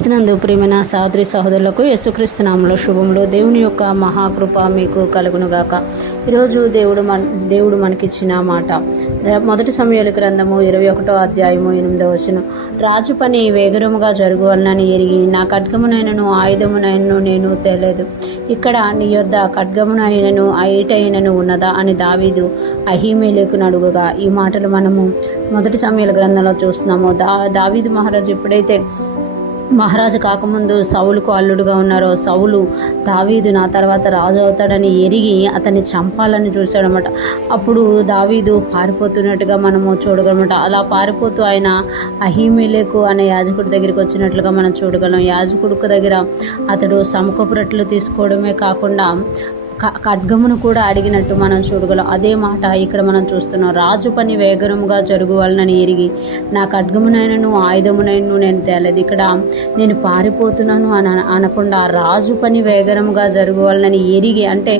క్రీస్తునందు ప్రియమైన సహోదరి సహోదరులకు యేసుక్రీస్తు నామములో శుభములు. దేవుని యొక్క మహాకృప మీకు కలుగునుగాక. ఈరోజు దేవుడు మనకిచ్చిన మాట మొదటి సమూయేలు గ్రంథము 21వ అధ్యాయము 8వ వచనం. రాజు పని వేగరముగా జరుగువలనని ఎరిగి నా ఖడ్గమునైనను ఆయుధమునైనను నేను తేలేదు. ఇక్కడ నీ యొద్ద ఖడ్గమునైనను ఈటైనను ఉన్నదా అని దావీదు అహీమెలెకును అడుగగా, ఈ మాటలు మనము మొదటి సమూయేలు గ్రంథంలో చూస్తున్నాము. దావీదు మహారాజు ఎప్పుడైతే మహారాజు కాకముందు సౌలుకు అల్లుడుగా ఉన్నారో, సౌలు దావీదు నా తర్వాత రాజు అవుతాడని ఎరిగి అతన్ని చంపాలని చూశాడనమాట. అప్పుడు దావీదు పారిపోతున్నట్టుగా మనము చూడగలమాట. అలా పారిపోతూ ఆయన అహీమెలెకు అనే యాజకుడి దగ్గరికి వచ్చినట్లుగా మనం చూడగలం. యాజకుడి దగ్గర అతడు సముఖపు రొట్టెలు తీసుకోవడమే కాకుండా ఖడ్గమును కూడా అడిగినట్టు మనం చూడగలం. అదే మాట ఇక్కడ మనం చూస్తున్నాం. రాజు పని వేగరముగా జరుగువాలని ఎరిగి నా ఖడ్గమునైనను ఆయుధమునైనను నేను తేలేదు. ఇక్కడ నేను పారిపోతున్నాను అని అనకుండా రాజు పని వేగరముగా జరుగువాలని ఎరిగి, అంటే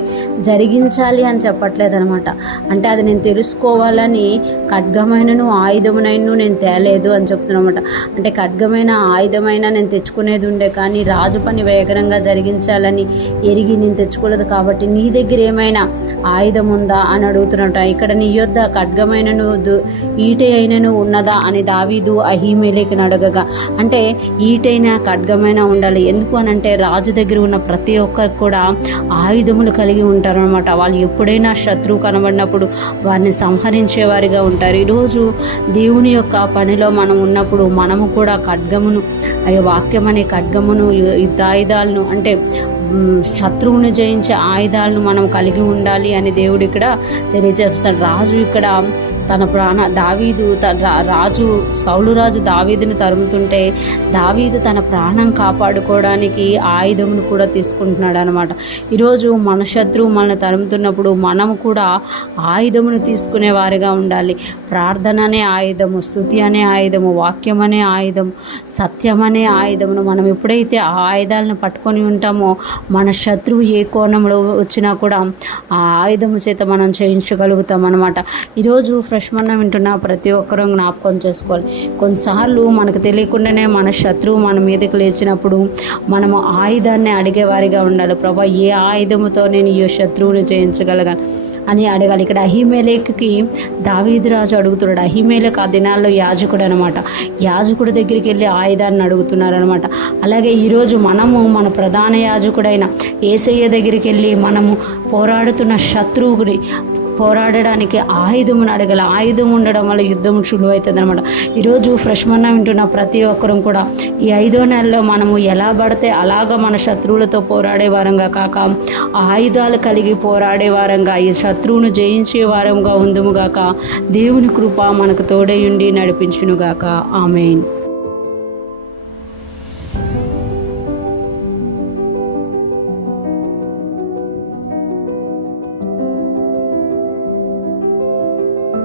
జరిగించాలి అని చెప్పట్లేదు అనమాట. అంటే అది నేను తెలుసుకోవాలని ఖడ్గమైనను ఆయుధమునైనను నేను తేలేదు అని చెప్తున్నమాట. అంటే ఖడ్గమైన ఆయుధమైన నేను తెచ్చుకునేది ఉండే, కానీ రాజు పని వేగరంగా జరిగించాలని ఎరిగి నేను తెచ్చుకోలేదు. కాబట్టి నీ దగ్గర ఏమైనా ఆయుధం ఉందా అని అడుగుతున్నట. ఇక్కడ నీ యొద్ద ఖడ్గమైనను ఈటె అయినను ఉన్నదా అని దావీదు అహీమెలెకును అడగగా, అంటే ఈటైన ఖడ్గమైన ఉండాలి. ఎందుకు అని అంటే రాజు దగ్గర ఉన్న ప్రతి ఒక్కరికి కూడా ఆయుధములు కలిగి ఉంటారు అనమాట. వాళ్ళు ఎప్పుడైనా శత్రువు కనబడినప్పుడు వారిని సంహరించేవారిగా ఉంటారు. ఈరోజు దేవుని యొక్క పనిలో మనం ఉన్నప్పుడు మనము కూడా ఖడ్గమును, వాక్యం అనే ఖడ్గమును, యుద్ధాయుధాలను, అంటే శత్రువును జయించే ఆయుధాలను మనం కలిగి ఉండాలి అని దేవుడు ఇక్కడ తెలియజేస్తాడు. రాజు ఇక్కడ తన సౌలు రాజు దావీదుని తరుముతుంటే దావీదు తన ప్రాణం కాపాడుకోవడానికి ఆయుధమును కూడా తీసుకుంటున్నాడు అనమాట. ఈరోజు మన శత్రువు మనల్ని తరుముతున్నప్పుడు మనము కూడా ఆయుధమును తీసుకునే వారిగా ఉండాలి. ప్రార్థన అనే ఆయుధము, స్తుతి అనే ఆయుధము, వాక్యం అనే ఆయుధము, సత్యం అనే ఆయుధమును మనం ఎప్పుడైతే ఆ ఆయుధాలను పట్టుకొని ఉంటామో మన శత్రువు ఏ కోణంలో వచ్చినా కూడా ఆ ఆయుధము చేత మనం చేయించగలుగుతాం అనమాట. ఈరోజు ఫ్రెష్ మనం వింటున్న ప్రతి ఒక్కరూ జ్ఞాపకం చేసుకోవాలి. కొన్నిసార్లు మనకు తెలియకుండానే మన శత్రువు మన మీదకి లేచినప్పుడు మనము ఆయుధాన్ని అడిగేవారిగా ఉండాలి. ప్రభా, ఏ ఆయుధముతో నేను ఈ శత్రువుని జయించగలగాను అని అడగాలి. ఇక్కడ అహీమెలెకుకి దావీదు రాజు అడుగుతున్నాడు. అహీమెలెకు ఆ దినాల్లో యాజకుడు అనమాట. యాజకుడి దగ్గరికి వెళ్ళి ఆయుధాన్ని అడుగుతున్నారు అనమాట. అలాగే ఈరోజు మనము మన ప్రధాన యాజకుడైన యేసయ్య దగ్గరికి వెళ్ళి మనము పోరాడుతున్న శత్రువుని పోరాడడానికి ఆయుధమును అడగాలి. ఆయుధం ఉండడం వల్ల యుద్ధం సులువవుతుంది అనమాట. ఈరోజు ఫ్రెష్ మన్నా వింటున్న ప్రతి ఒక్కరూ కూడా ఈ 5వ నెలలో మనము ఎలా పడితే అలాగా మన శత్రువులతో పోరాడే వారంగా కాక ఆయుధాలు కలిగి పోరాడే వారంగా, ఈ శత్రువును జయించే వారంగా ఉందుముగాక. దేవుని కృప మనకు తోడయుండి నడిపించునుగాక. ఆమేన్.